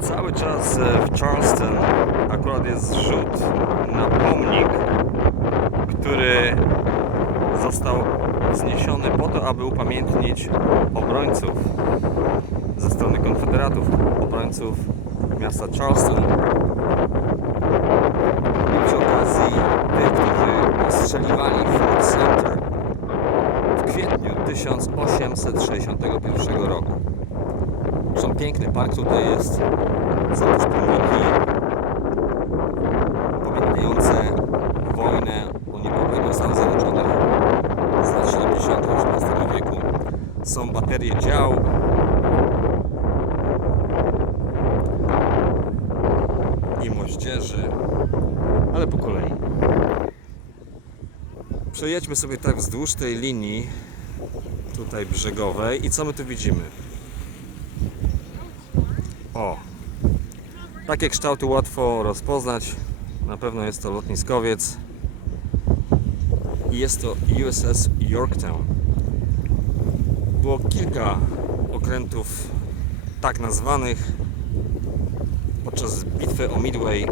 Cały czas e, w Charleston akurat jest zrzut na pomnik, który został wzniesiony po to, aby upamiętnić obrońców ze strony konfederatów, obrońców miasta Charleston. I przy okazji tych, którzy ostrzeliwali Fort Sumter w kwietniu 1861 roku. Zresztą piękny park tutaj jest. Są też pomniki pamiętające wojnę o niepodległość Stanów Zjednoczonych z lat 70. XVIII wieku. Są baterie dział. I moździerzy, ale po kolei. Przejedźmy sobie tak wzdłuż tej linii tutaj brzegowej i co my tu widzimy? O, takie kształty łatwo rozpoznać. Na pewno jest to lotniskowiec. I jest to USS Yorktown. Było kilka okrętów tak nazwanych. Podczas bitwy o Midway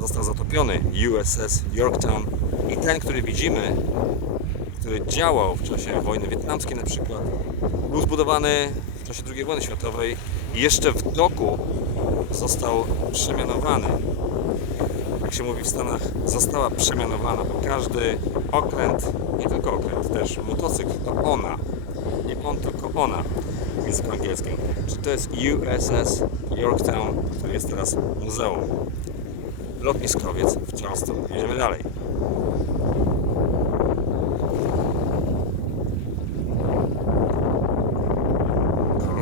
został zatopiony USS Yorktown i ten, który widzimy, który działał w czasie wojny wietnamskiej na przykład, był zbudowany w czasie II wojny światowej i jeszcze w doku został przemianowany. Jak się mówi w Stanach, została przemianowana, bo każdy okręt, nie tylko okręt, też motocykl to ona. Nie on, tylko ona w języku angielskim. Czy to jest USS Yorktown, który jest teraz muzeum. Lotniskowiec w Charleston. Jedziemy dalej.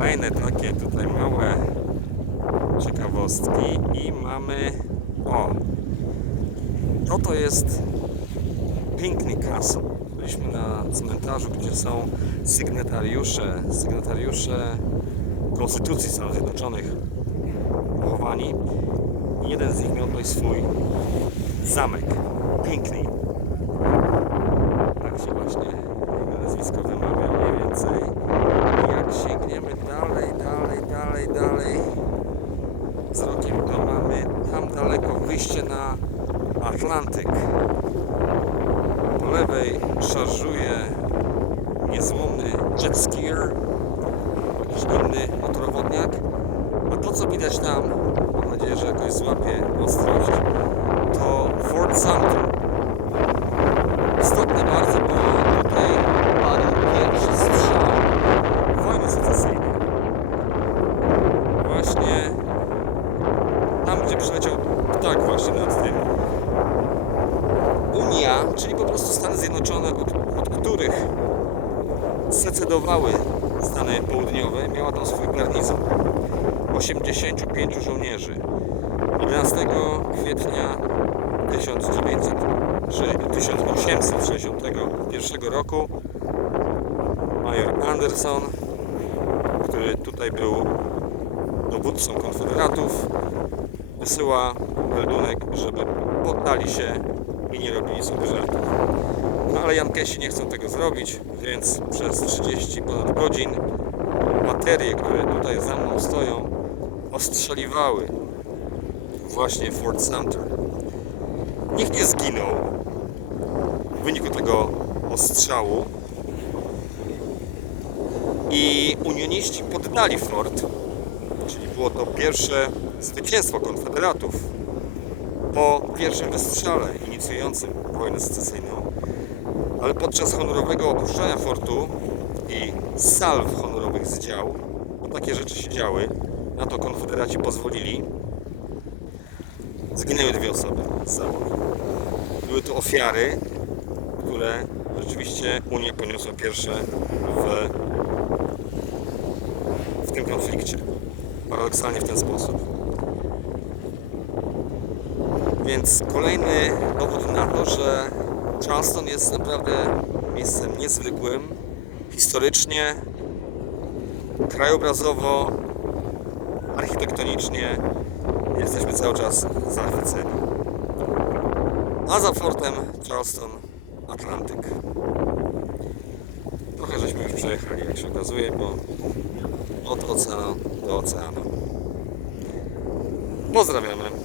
Kolejne takie tutaj małe i mamy o to to jest Pinkney Castle byliśmy na cmentarzu gdzie są sygnatariusze sygnatariusze Konstytucji Stanów Zjednoczonych pochowani jeden z nich miał tutaj swój zamek Pinkney tak się właśnie jego nazwisko wymawia mniej więcej i jak sięgniemy dalej, dalej, dalej, dalej wzrokiem, to mamy tam daleko wyjście na Atlantyk. Po lewej szarżuje niezłomny jet skier, inny motorowodniak. A to, co widać tam, mam nadzieję, że jakoś złapie ostrość, to Fort Sumter. Istotne bardzo, bo tutaj padł pierwszy strzał wojny secesyjnej. Właśnie przyleciał ptak właśnie nad tym. Unia, czyli po prostu Stany Zjednoczone, od, od których secedowały Stany Południowe, miała tam swój garnizon. 85 żołnierzy. 11 kwietnia 1900, czy 1861 roku major Anderson, który tutaj był dowódcą konfederatów, wysyła meldunek, żeby poddali się i nie robili sobie żartów. No ale Jankesi nie chcą tego zrobić, więc przez 30 ponad godzin baterie, które tutaj za mną stoją, ostrzeliwały właśnie Fort Sumter. Nikt nie zginął w wyniku tego ostrzału i unioniści poddali fort, czyli było to pierwsze zwycięstwo konfederatów po pierwszym wystrzale inicjującym wojnę secesyjną, ale podczas honorowego opuszczania fortu i salw honorowych z dział, bo takie rzeczy się działy, na to konfederaci pozwolili, zginęły dwie osoby z załogi. Były to ofiary, które rzeczywiście Unia poniosła pierwsze w, w tym konflikcie. Paradoksalnie w ten sposób. Więc kolejny dowód na to, że Charleston jest naprawdę miejscem niezwykłym, historycznie, krajobrazowo, architektonicznie jesteśmy cały czas zachwyceni. A za fortem Charleston Atlantyk. Trochę żeśmy już przejechali, jak się okazuje, bo od oceanu do oceanu. Pozdrawiamy.